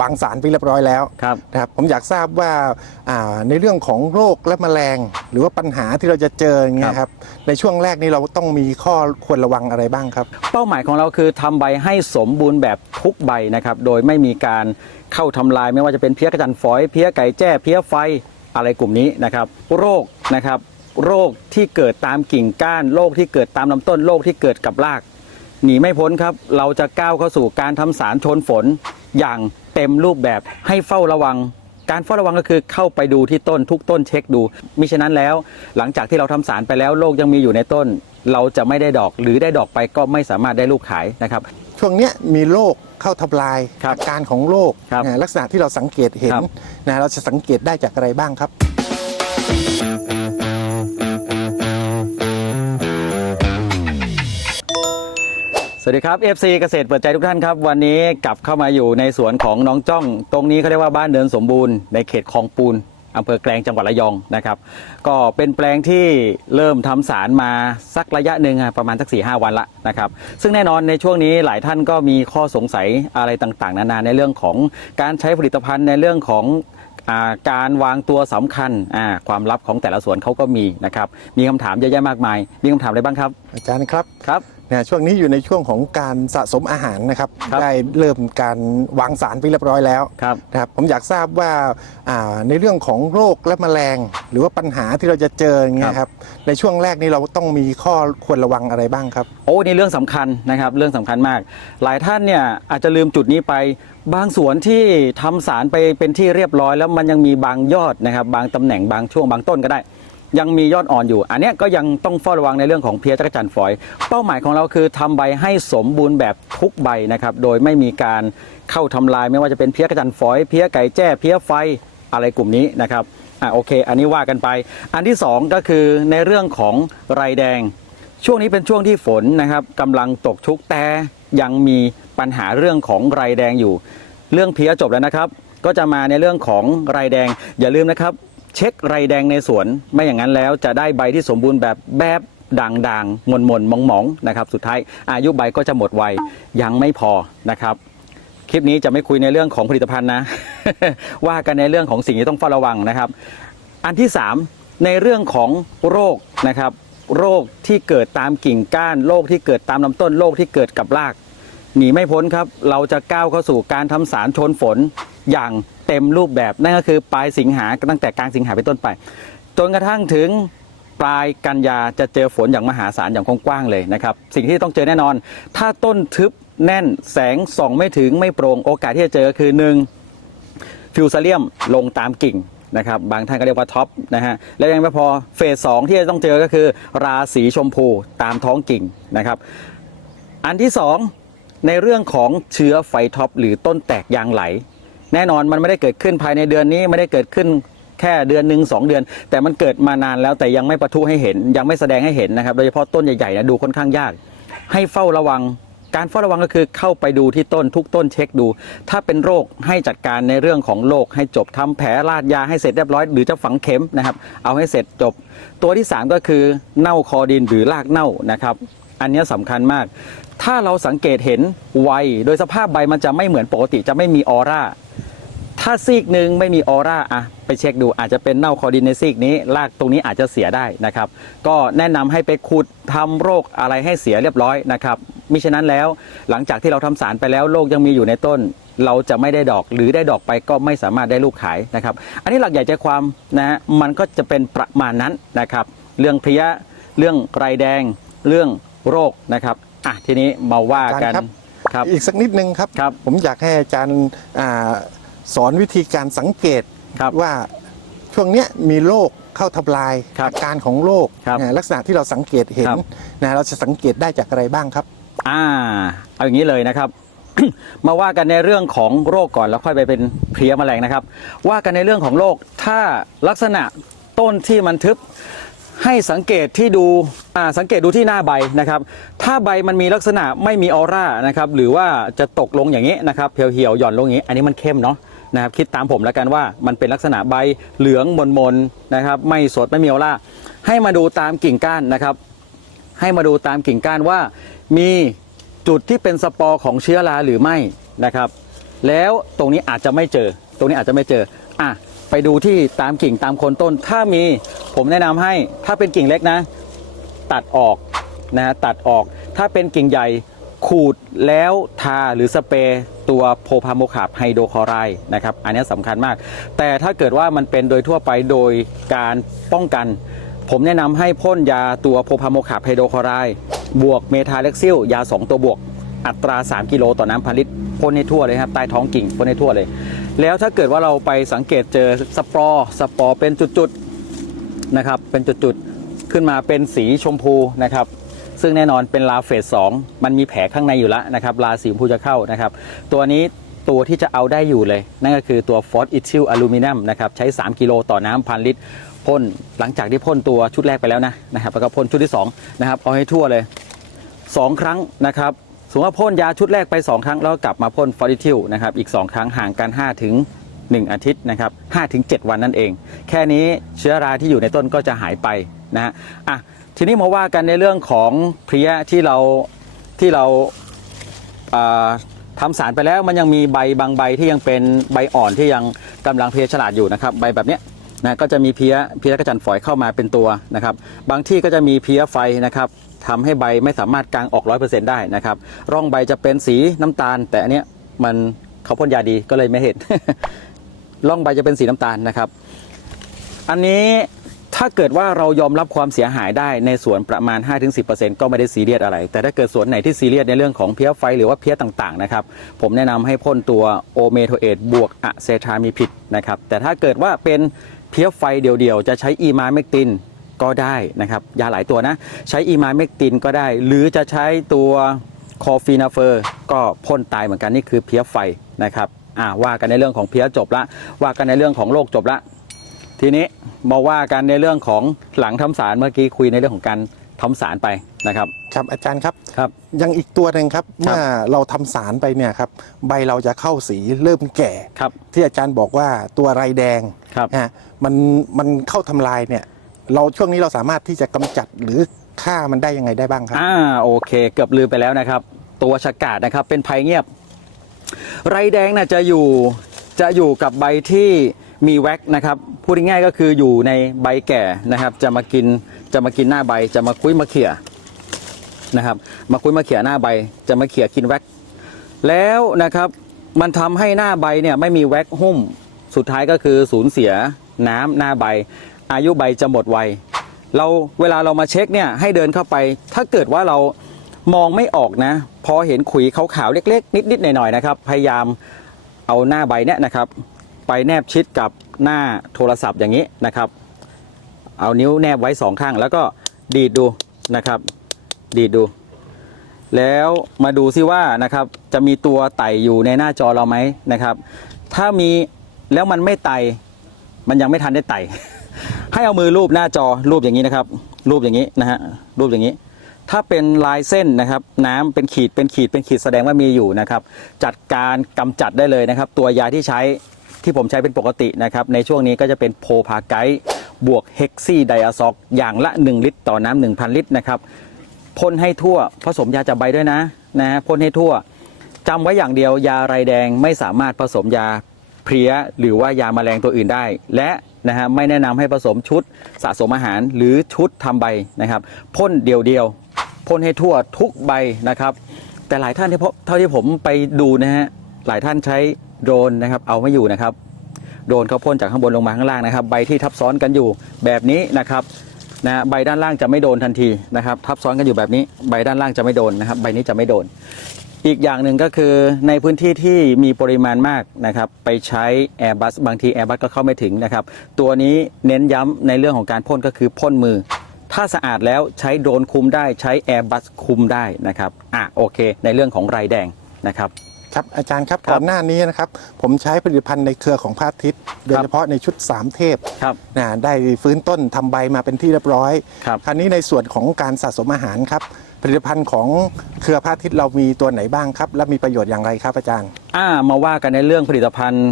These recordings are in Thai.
วางสารไปเรียบร้อยแล้วครับนะครับผมอยากทราบว่าอ่าในเรื่องของโรคและแมลง หรือว่าปัญหาที่เราจะเจออย่างเงี้ยครับในช่วงแรกนี้เราต้องมีข้อควรระวังอะไรบ้างครับ เป้าหมายของเราคือทำใบให้สมบูรณ์แบบทุกใบนะครับโดยไม่มีการเข้าทำลายไม่ว่าจะเป็นเพี้ยกระจันฝอยเพี้ยไก่แจ้เพี้ยไฟอะไรกลุ่มนี้นะครับโรคนะครับโรคที่เกิดตามกิ่งก้านโรคที่เกิดตามลำต้นโรคที่เกิดกับราก หนีไม่พ้นครับ เราจะก้าวเข้าสู่การทำสารชนฝนอย่าง เต็มรูปแบบให้เฝ้าระวัง การเฝ้าระวังก็คือเข้าไปดูที่ต้นทุกต้นเช็คดูมิฉะนั้นแล้ว หลังจากที่เราทำสารไปแล้วโรคยังมีอยู่ในต้น เราจะไม่ได้ดอกหรือได้ดอกไปก็ไม่สามารถได้ลูกขายนะครับ ช่วงเนี้ยมีโรคเข้าทำลายครับอาการของโรคครับนะลักษณะที่เราสังเกตเห็นครับนะเราจะสังเกตได้จากอะไรบ้างครับ สวัสดีครับ FC เกษตรเปิดใจทุกท่านครับ วันนี้กลับเข้ามาอยู่ในสวนของน้องจ้อง ตรงนี้เขาเรียกว่าบ้านเดินสมบูรณ์ในเขตคลองปูนอำเภอแกลงจังหวัดระยองนะครับ ก็เป็นแปลงที่เริ่มทำสารมาสักระยะหนึ่งอะประมาณสัก4ีหวันละนะครับ ซึ่งแน่นอนในช่วงนี้หลายท่านก็มีข้อสงสัยอะไรต่างๆ นานาในเรื่องของการใช้ผลิตภัณฑ์ในเรื่องของอ่าการวางตัวสำคัญอ่าความลับของแต่ละสวนเขาก็มีนะครับ มีคำถามเยอะแยะมากมาย มีคำถามอะไรบ้างครับ อาจารย์ครับครับ นะช่วงนี้อยู่ในช่วงของการสะสมอาหารนะครับ ครับได้เริ่มการวางสารไปเรียบร้อยแล้วครับนะครับ ผมอยากทราบว่าอ่าในเรื่องของโรคและแมลง หรือว่าปัญหาที่เราจะเจออย่างเงี้ยครับ ในช่วงแรกนี้เราต้องมีข้อควรระวังอะไรบ้างครับ โอ้นี่เรื่องสำคัญนะครับ เรื่องสำคัญมาก หลายท่านเนี่ยอาจจะลืมจุดนี้ไป บางสวนที่ทำสารไปเป็นที่เรียบร้อย แล้วมันยังมีบางยอดนะครับ บางตำแหน่งบางช่วงบางต้นก็ได้ ยังมียอดอ่อนอยู่ อันนี้ก็ยังต้องเฝ้าระวังในเรื่องของเพี้ยจักรจันทร์ฝอย เป้าหมายของเราคือทำใบให้สมบูรณ์แบบทุกใบนะครับ โดยไม่มีการเข้าทำลายไม่ว่าจะเป็นเพี้ยกระจันทร์ฝอย เพี้ยไก่แจ้ เพี้ยไฟอะไรกลุ่มนี้นะครับอะโอเค อันนี้ว่ากันไป อันที่สองก็คือในเรื่องของไรแดง ช่วงนี้เป็นช่วงที่ฝนนะครับกำลังตกชุกแต่ยังมีปัญหาเรื่องของไรแดงอยู่ เรื่องเพี้ยจบแล้วนะครับ ก็จะมาในเรื่องของไรแดงอย่าลืมนะครับ เช็คไรแดงในสวน ไม่อย่างนั้นแล้วจะได้ใบที่สมบูรณ์แบบแบบด่างๆมนมนๆมองมองๆนะครับสุดท้ายอายุใบก็จะหมดไวยังไม่พอนะครับคลิปนี้จะไม่คุยในเรื่องของผลิตภัณฑ์นะ ว่ากันในเรื่องของสิ่งที่ต้องเฝ้าระวังนะครับ อันที่ 3 ในเรื่องของโรคนะครับ โรคที่เกิดตามกิ่งก้านโรคที่เกิดตามลำต้นโรคที่เกิดกับรากหนีไม่พ้นครับ เราจะก้าวเข้าสู่การทำสารชนฝนอย่าง ต็มรูปแบบนั่นก็คือปลายสิงหาตั้งแต่กลางสิงหาเป็นต้นไป จนกระทั่งถึงปลายกันยาจะเจอฝนอย่างมหาศาลอย่างกว้างๆเลยนะครับสิ่งที่ต้องเจอแน่นอน ถ้าต้นทึบแน่นแสงส่องไม่ถึงไม่โปร่งโอกาสที่จะเจอคือหนึ่งฟิวซาเลียมลงตามกิ่งนะครับบางท่านก็เรียกว่าท็อปนะฮะแล้วยังไม่พอเฟสสองที่จะต้องเจอก็คือ ราสีชมพูตามท้องกิ่งนะครับ อันที่สองในเรื่องของเชื้อไฟท็อปหรือต้นแตกยางไหล แน่นอนมันไม่ได้เกิดขึ้นภายในเดือนนี้ไม่ได้เกิดขึ้นแค่เดือนหนึ่งสองเดือน แต่มันเกิดมานานแล้วแต่ยังไม่ประทุให้เห็น ยังไม่แสดงให้เห็นนะครับโดยเฉพาะต้นใหญ่ๆนะดูค่อนข้างยาก ให้เฝ้าระวังการเฝ้าระวังก็คือเข้าไปดูที่ต้นทุกต้นเช็คดู ถ้าเป็นโรคให้จัดการในเรื่องของโรคให้จบทำแผลราดยาให้เสร็จเรียบร้อย หรือจะฝังเข็มนะครับเอาให้เสร็จจบ ตัวที่ 3 ก็คือเน่าคอดินหรือรากเน่านะครับอันนี้ยสำคัญมาก ถ้าเราสังเกตเห็นไวโดยสภาพใบมันจะไม่เหมือนปกติจะไม่มีออร่า ถ้าซีกหนึ่งไม่มีออร่าอะไปเช็คดูอาจจะเป็นเน่าคอดินในซีกนี้รากตรงนี้อาจจะเสียได้นะครับ ก็แนะนำให้ไปขุดทำโรคอะไรให้เสียเรียบร้อยนะครับมิฉะนั้นแล้วหลังจากที่เราทำสารไปแล้วโรคยังมีอยู่ในต้น เราจะไม่ได้ดอกหรือได้ดอกไปก็ไม่สามารถได้ลูกขายนะครับ อันนี้หลักใหญ่ใจความนะฮะมันก็จะเป็นประมาณนั้นนะครับ เรื่องเพลี้ยเรื่องไรแดง เรื่องโรคนะครับอะทีนี้มาว่ากันอาจารย์ครับครับอีกสักนิดนึงครับครับผมอยากให้อาจารย์อ่า สอนวิธีการสังเกตครับ ว่าช่วงเนี้ยมีโรคเข้าทำลายครับอาการของโรคครับนะลักษณะที่เราสังเกตเห็นครับ นะเราจะสังเกตได้จากอะไรบ้างครับ อ่า เอาอย่างนี้เลยนะครับ มาว่ากันในเรื่องของโรคก่อนแล้วค่อยไปเป็นเพลี้ยแมลงนะครับ ว่ากันในเรื่องของโรคถ้าลักษณะต้นที่มันทึบ ให้สังเกตที่ดูอ่าสังเกตดูที่หน้าใบนะครับ ถ้าใบมันมีลักษณะไม่มีออร่านะครับ หรือว่าจะตกลงอย่างนี้นะครับเหี่ยวๆหย่อนลงอย่างนี้ อันนี้มันเข้มเนาะ นะครับคิดตามผมแล้วกันว่ามันเป็นลักษณะใบเหลืองมนๆนะครับไม่สดไม่มีออร่าให้มาดูตามกิ่งก้านนะครับ ให้มาดูตามกิ่งก้านว่า มีจุดที่เป็นสปอร์ของเชื้อราหรือไม่นะครับ แล้วตรงนี้อาจจะไม่เจอ ตรงนี้อาจจะไม่เจออะไปดูที่ตามกิ่งตามโคนต้น ถ้ามีผมแนะนำให้ถ้าเป็นกิ่งเล็กนะ ตัดออกนะตัดออกถ้าเป็นกิ่งใหญ่ ขูดแล้วทาหรือสเปรย์ตัวโพพาโมคาบไฮโดรคอไรด์นะครับ อันนี้สำคัญมาก แต่ถ้าเกิดว่ามันเป็นโดยทั่วไปโดยการป้องกัน ผมแนะนำให้พ่นยาตัวโพพาโมคาบไฮโดรคอไรด์บวกเมทาเล็กซิลยา 2 ตัวบวก อัตรา 3 กิโลต่อน้ำพันลิตรพ่นให้ทั่วเลยครับใต้ท้องกิ่งพ่นให้ทั่วเลย แล้วถ้าเกิดว่าเราไปสังเกตเจอสปอร์สปอร์เป็นจุดๆนะครับเป็นจุดๆขึ้นมาเป็นสีชมพูนะครับ ซึ่งแน่นอนเป็นลาเฟสสองมันมีแผลข้างในอยู่แล้วนะครับลาสีชมพูจะเข้านะครับ ตัวนี้ตัวที่จะเอาได้อยู่เลย นั่นก็คือตัวฟอสอิทิลอลูมิเนียมนะครับใช้ 3 กิโลต่อน้ำพันลิตรพ่นหลังจากที่พ่นตัวชุดแรกไปแล้วนะนะครับแล้วก็พ่นชุดที่2นะครับเอาให้ทั่วเลย 2 ครั้งนะครับสมมติว่าพ่นยาชุดแรกไป 2 ครั้งแล้วก็กลับมาพ่นฟอริทิลนะครับอีก 2 ครั้งห่างกัน 5 ถึง 1 อาทิตย์นะครับ5ถึง 7 วันนั่นเอง แค่นี้เชื้อราที่อยู่ในต้นก็จะหายไปนะฮะอะ ทีนี้มาว่ากันในเรื่องของเพลี้ยที่เราที่เราอ่าทำสารไปแล้วมันยังมีใบบางใบที่ยังเป็นใบอ่อนที่ยังกำลังเพลี้ยฉลาดอยู่นะครับ ใบแบบเนี้ยนะก็จะมีเพี้ยเพี้ยกระจันฝอยเข้ามาเป็นตัวนะครับ บางที่ก็จะมีเพี้ยไฟนะครับทำให้ใบไม่สามารถกางออก 100%ได้นะครับร่องใบจะเป็นสีน้ำตาล แต่อันเนี้ยมันเขาพ่นยาดีก็เลยไม่เห็นร่องใบจะเป็นสีน้ำตาลนะครับ อันนี้ ถ้าเกิดว่าเรายอมรับความเสียหายได้ในส่วนประมาณ 5-10%ก็ไม่ได้ซีเรียสอะไร แต่ถ้าเกิดสวนไหนที่ซีเรียสในเรื่องของเพี้ยไฟหรือว่าเพี้ยต่างๆนะครับ ผมแนะนำให้พ่นตัวโอเมโทเอตบวกอะเซทามีพิดนะครับ แต่ถ้าเกิดว่าเป็นเพี้ยไฟเดี่ยวๆ จะใช้อีมาเมกตินก็ได้นะครับ ยาหลายตัวนะ ใช้อีมาเมกตินก็ได้ หรือจะใช้ตัวคอฟีนาเฟอร์ก็พ่นตายเหมือนกันนี่คือเพี้ยไฟนะครับอ่าว่ากันในเรื่องของเพี้ยจบละ ว่ากันในเรื่องของโรคจบละ ทีนี้มาว่ากันในเรื่องของหลังทำสารเมื่อกี้คุยในเรื่องของการทำสารไปนะครับ ครับอาจารย์ครับครับ ยังอีกตัวหนึ่งครับเมื่อเราทำสารไปเนี่ยครับใบเราจะเข้าสีเริ่มแก่ครับ ที่อาจารย์บอกว่าตัวไรแดงครับนะฮะมันมันเข้าทำลายเนี่ยเราช่วงนี้เราสามารถที่จะกำจัดหรือฆ่ามันได้ยังไงได้บ้างครับอ่าโอเค เกือบลืมไปแล้วนะครับ ตัวชะกาดนะครับเป็นภัยเงียบ ไรแดงน่ะจะอยู่จะอยู่กับใบที่ มีแว็กนะครับพูดง่ายๆก็คืออยู่ในใบแก่นะครับ จะมากินจะมากินหน้าใบ จะมาคุ้ยมาเขี่ยนะครับ มาคุ้ยมาเขี่ยหน้าใบ จะมาเขี่ยกินแว็กแล้วนะครับมันทำให้หน้าใบเนี่ยไม่มีแว็กหุ้มสุดท้ายก็คือสูญเสียน้ำหน้าใบ อายุใบจะหมดไวเราเวลาเรามาเช็คเนี่ยให้เดินเข้าไป ถ้าเกิดว่าเรามองไม่ออกนะ พอเห็นขุยขาวๆเล็ก ๆ นิดๆหน่อยๆนะครับ พยายามเอาหน้าใบเนี่ยนะครับ ไปแนบชิดกับหน้าโทรศัพท์อย่างนี้นะครับ เอานิ้วแนบไว้สองข้าง แล้วก็ดีดดูนะครับ ดีดดู แล้วมาดูซิว่านะครับจะมีตัวไต่อยู่ในหน้าจอเราไหมนะครับ ถ้ามีแล้วมันไม่ไต่มันยังไม่ทันได้ไต่ ให้เอามือรูปหน้าจอรูปอย่างนี้นะครับ รูปอย่างนี้นะฮะรูปอย่างนี้ ถ้าเป็นลายเส้นนะครับ น้ำเป็นขีดเป็นขีดเป็นขีดแสดงว่ามีอยู่นะครับ จัดการกำจัดได้เลยนะครับ ตัวยาที่ใช้ ที่ผมใช้เป็นปกตินะครับในช่วงนี้ก็จะเป็นโพพาไกด์บวกเฮกซี่ไดอะซอกอย่างละ 1 ลิตร ต่อน้ำ1,000 ลิตรนะครับพ่นให้ทั่วผสมยาจับใบด้วยนะนะฮะพ่นให้ทั่วจำไว้อย่างเดียวยาไรแดงไม่สามารถผสมยาเพลี้ยหรือว่ายาแมลงตัวอื่นได้ และนะฮะไม่แนะนำให้ผสมชุดสะสมอาหารหรือชุดทำใบนะครับพ่นเดียวๆพ่นให้ทั่วทุกใบนะครับ แต่หลายท่านที่พบเท่าที่ผมไปดูนะฮะหลายท่านใช้ โดรนนะครับเอาไม่อยู่นะครับ โดรนเขาพ่นจากข้างบนลงมาข้างล่างนะครับ ใบที่ทับซ้อนกันอยู่แบบนี้นะครับนะใบด้านล่างจะไม่โดนทันทีนะครับ ทับซ้อนกันอยู่แบบนี้ ใบด้านล่างจะไม่โดนนะครับ ใบนี้จะไม่โดน อีกอย่างหนึ่งก็คือในพื้นที่ที่มีปริมาณมากนะครับ ไปใช้ Airbus บางที Airbus ก็เข้าไม่ถึงนะครับ ตัวนี้เน้นย้ำในเรื่องของการพ่นก็คือพ่นมือ ถ้าสะอาดแล้วใช้โดรนคุมได้ใช้ Airbus คุมได้นะครับอะโอเค ในเรื่องของไรแดงนะครับ ครับอาจารย์ครับครับก่อนหน้านี้นะครับผมใช้ผลิตภัณฑ์ในเครือของพระอาทิตย์โดยเฉพาะในชุด 3 เทพครับนะได้ฟื้นต้นทำใบมาเป็นที่เรียบร้อยครับคราวนี้ในส่วนของการสะสมอาหารครับผลิตภัณฑ์ของเครือพระอาทิตย์เรามีตัวไหนบ้างครับ และมีประโยชน์อย่างไรครับอาจารย์อ่ามาว่ากันในเรื่องผลิตภัณฑ์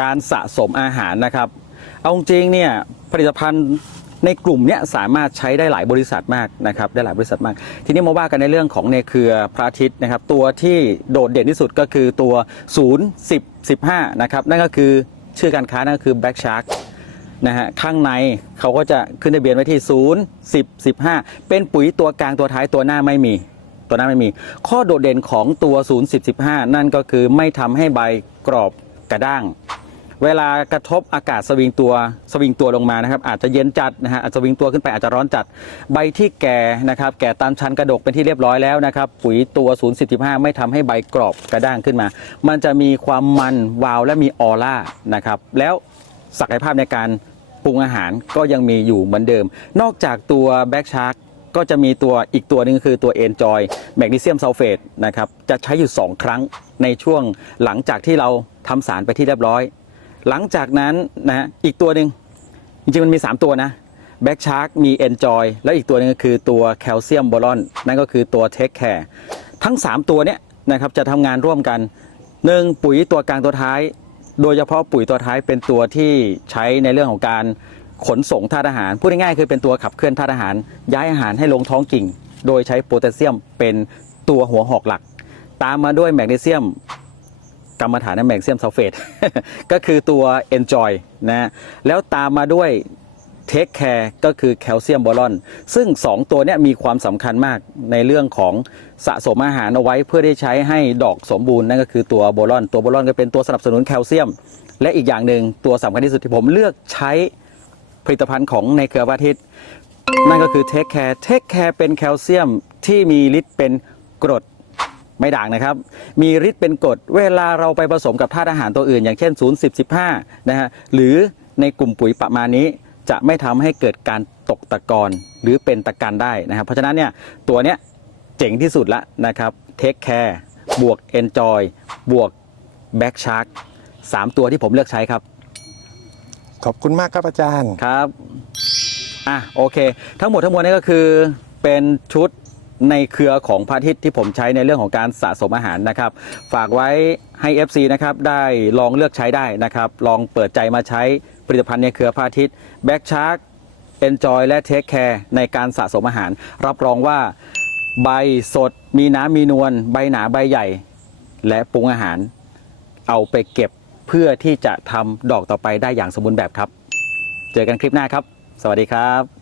การสะสมอาหารนะครับ เอาจริงๆเนี่ยผลิตภัณฑ์ ในกลุ่มเนี้ยสามารถใช้ได้หลายบริษัทมากนะครับได้หลายบริษัทมาก ทีนี้มาว่ากันในเรื่องของในเครือพระอาทิตย์นะครับตัวที่โดดเด่นที่สุดก็คือตัว 0 10 15นะครับนั่นก็คือชื่อการค้านั่นก็คือ Black Shark นะฮะข้างในเขาก็จะขึ้นทะเบียนไว้ที่ 0 10 15 เป็นปุ๋ยตัวกลางตัวท้ายตัวหน้าไม่มี ตัวหน้าไม่มี ข้อโดดเด่นของตัว 0 10 15 นั่นก็คือไม่ทำให้ใบกรอบกระด้าง เวลากระทบอากาศสวิงตัวสวิงตัวลงมานะครับ อาจจะเย็นจัดนะฮะอาจจะสวิงตัวขึ้นไปอาจจะร้อนจัด ใบที่แก่นะครับ แก่ตามชั้นกระดกเป็นที่เรียบร้อยแล้วนะครับ ปุ๋ยตัว 0 15 ไม่ทำให้ใบกรอบกระด้างขึ้นมา มันจะมีความมันวาวและมีออร่านะครับ แล้วศักยภาพในการปรุงอาหารก็ยังมีอยู่เหมือนเดิม นอกจากตัวแบ็กชาร์กก็จะมีตัวอีกตัวหนึ่งคือตัวเอนจอยแมกนีเซียมซัลเฟตนะครับจะใช้อยู่ 2 ครั้งในช่วงหลังจากที่เราทำสารไปที่เรียบร้อย หลังจากนั้นนะฮะอีกตัวหนึ่งจริงๆมันมี 3 ตัวนะแบ็กชาร์กมี Enjoy แล้วอีกตัวหนึงก็คือตัวแคลเซียมบอลอนนั่นก็คือตัว Take Care ทั้ง 3 ตัวเนี้ยนะครับจะทำงานร่วมกันหนึ่งปุ๋ยตัวกลางตัวท้าย โดยเฉพาะปุ๋ยตัวท้ายเป็นตัวที่ใช้ในเรื่องของการขนส่งธาตุอาหาร พูดง่ายๆคือเป็นตัวขับเคลื่อนธาตุอาหาร ย้ายอาหารให้ลงท้องกิ่ง โดยใช้โพแทสเซียมเป็นตัวหัวหอกหลัก ตามมาด้วยแมกนีเซียม กรรมฐานแมกนีเซียมซัลเฟตก็คือตัว Enjoy นะแล้วตามมาด้วย Take Care ก็คือแคลเซียมบอลอน ซึ่ง 2 ตัวนี้มีความสำคัญมากในเรื่องของสะสมอาหารเอาไว้เพื่อได้ใช้ให้ดอกสมบูรณ์นั่นก็คือตัวโบลอน ตัวโบลอนก็เป็นตัวสนับสนุนแคลเซียม และอีกอย่างหนึ่งตัวสำคัญที่สุดที่ผมเลือกใช้ผลิตภัณฑ์ของในเครือพระอาทิตนั่นก็คือ Take Care Take Care เป็นแคลเซียมที่มีฤทธิ์เป็นกรด ไม่ด่างนะครับ มีฤทธิ์เป็นกรดเวลาเราไปผสมกับธาตุอาหารตัวอื่น อย่างเช่น 0 10 15 นะฮะหรือในกลุ่มปุ๋ยประมาณนี้จะไม่ทำให้เกิดการตกตะกอนหรือเป็นตะกันได้นะครับ เพราะฉะนั้นเนี่ยตัวเนี้ยเจ๋งที่สุดละนะครับ Take Care บวก Enjoy บวก Back Shark สามตัวที่ผมเลือกใช้ครับ ขอบคุณมากครับอาจารย์ครับอะโอเค ทั้งหมดทั้งมวลนี้ก็คือเป็นชุด ในเครือของพระอาทิตย์ที่ผมใช้ในเรื่องของการสะสมอาหารนะครับ ฝากไว้ให้ FC นะครับได้ลองเลือกใช้ได้นะครับ ลองเปิดใจมาใช้ผลิตภัณฑ์ในเครือพระอาทิตย์แบ็กชาร์ก Enjoy และ Take Care ในการสะสมอาหาร รับรองว่าใบสดมีน้ำมีนวลใบหนาใบใหญ่ และปรุงอาหาร เอาไปเก็บเพื่อที่จะทำดอกต่อไปได้อย่างสมบูรณ์แบบครับ เจอกันคลิปหน้าครับ สวัสดีครับ